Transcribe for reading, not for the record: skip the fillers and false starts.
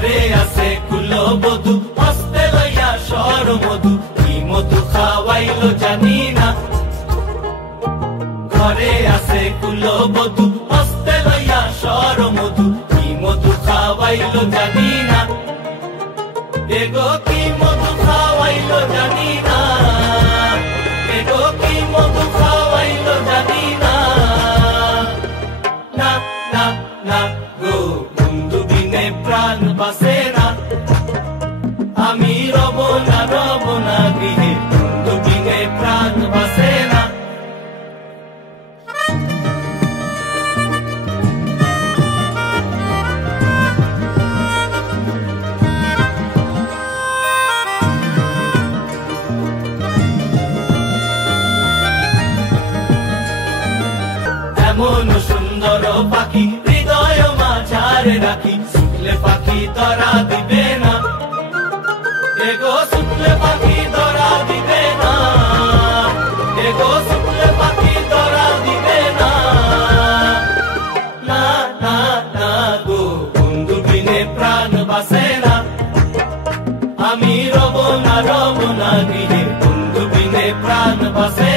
ঘরে আছে কুলো বধু হস্তে লইয়া সর মধু কি মধু খাওয়াইলো জানি না ঘরে আছে কুলো বধু হস্তে লইয়া সর মধু কি মধু খাওয়াইলো জানি না এগো কি মধু খাওয়াইলো জানি না এগো কি মধু খাওয়াইলো জানি না না না না গো বন্ধু বিনে প্রাণ বাসে না আমি রব না গৃহে বন্ধু বিনে প্রাণ বাসে না এমন সুন্দর পাখি হৃদয় মাঝারে রাখি শুকলে পাখি ধরা দিবে না এগো শুকলে পাখি ধরা দিবে না এগো শুকলে পাখি ধরা দিবে না না না না গো বন্ধু বিনে প্রাণ বাসে না আমি রব না গৃহে বন্ধু বিনে প্রাণ বাসে